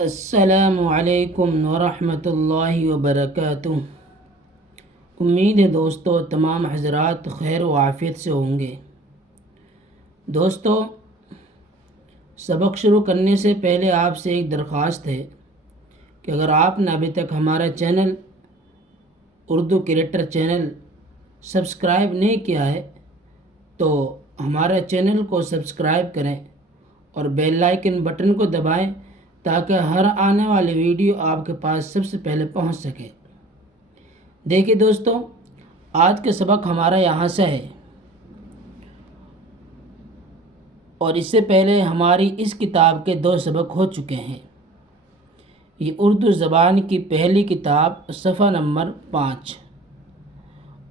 السلام علیکم ورحمۃ اللہ وبرکاتہ۔ امید ہے دوستو تمام حضرات خیر و عافیت سے ہوں گے۔ دوستو، سبق شروع کرنے سے پہلے آپ سے ایک درخواست ہے کہ اگر آپ نے ابھی تک ہمارا channel Urdu character channel subscribe نہیں کیا ہے تو ہمارے چینل کو سبسکرائب کریں اور بیل آئکن بٹن کو دبائیں تاکہ ہر آنے والی ویڈیو آپ کے پاس سب سے پہلے پہنچ سکے۔ دیکھیے دوستو، آج کا سبق ہمارا یہاں سے ہے اور اس سے پہلے ہماری اس کتاب کے 2 سبق ہو چکے ہیں۔ یہ اردو زبان کی پہلی کتاب صفحہ نمبر 5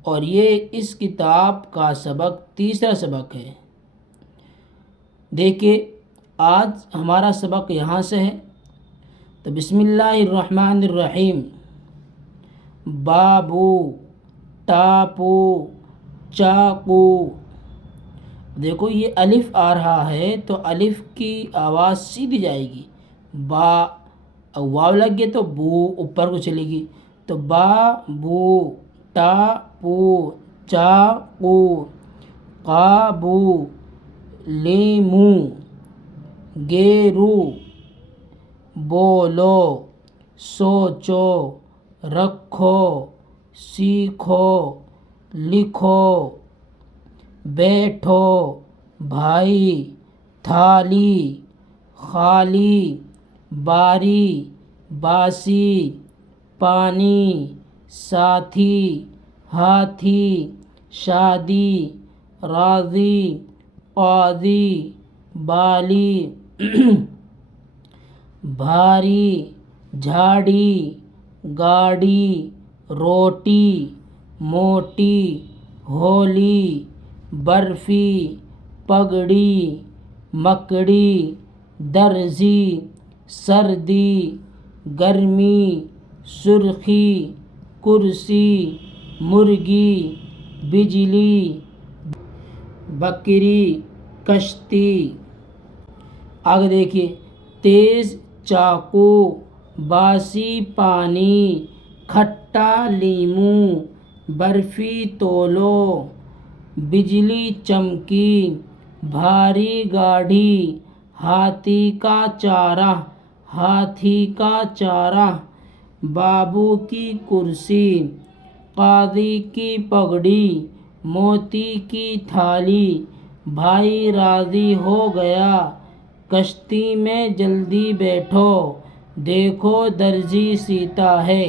اور یہ اس کتاب کا سبق 3 سبق ہے۔ دیکھیے آج ہمارا سبق یہاں سے ہے، تو بسم اللہ الرحمن الرحیم۔ بابو، ٹاپو، چاقو۔ دیکھو یہ الف آ رہا ہے تو الف کی آواز سیدھی جائے گی، با، واو لگ گیا تو بو اوپر کو چلے گی، تو بابو، ٹاپو، چاقو، قابو، لیمو، گیرو، بولو، سوچو، رکھو، سیکھو، لکھو، بیٹھو، بھائی، تھالی، خالی، باری، باسی، پانی، ساتھی، ہاتھی، شادی، راضی، قاضی، بالی، بھاری، جھاڑی، گاڑی، روٹی، موٹی، ہولی، برفی، پگڑی، مکڑی، درزی، سردی، گرمی، سرخی، کرسی، مرغی، بجلی، بکری، کشتی۔ آگے دیکھیے، تیز چاقو، باسی پانی، کھٹا لیمو، برفی تولو، بجلی چمکی، بھاری گاڑی، ہاتھی کا چارہ، ہاتھی کا چارہ، بابو کی کرسی، قاضی کی پگڑی، موتی کی تھالی، بھائی راضی ہو گیا، کشتی میں جلدی بیٹھو، دیکھو درزی سیتا ہے۔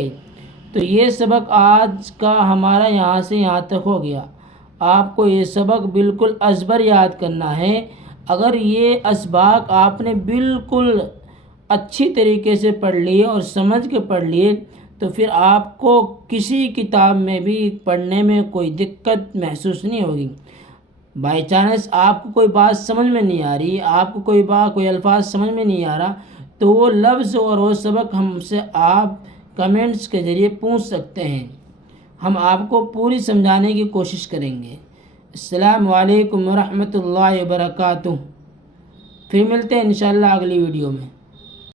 تو یہ سبق آج کا ہمارا یہاں سے یہاں تک ہو گیا۔ آپ کو یہ سبق بالکل ازبر یاد کرنا ہے۔ اگر یہ اسباق آپ نے بالکل اچھی طریقے سے پڑھ لیے اور سمجھ کے پڑھ لیے تو پھر آپ کو کسی کتاب میں بھی پڑھنے میں کوئی دقت محسوس نہیں ہوگی۔ بائی چانس آپ کو کوئی بات سمجھ میں نہیں آ رہی، آپ کو کوئی الفاظ سمجھ میں نہیں آ رہا تو وہ لفظ اور وہ سبق ہم سے آپ کمنٹس کے ذریعے پوچھ سکتے ہیں، ہم آپ کو پوری سمجھانے کی کوشش کریں گے۔ السلام علیکم ورحمۃ اللہ وبرکاتہ۔ پھر ملتے ہیں انشاءاللہ اگلی ویڈیو میں۔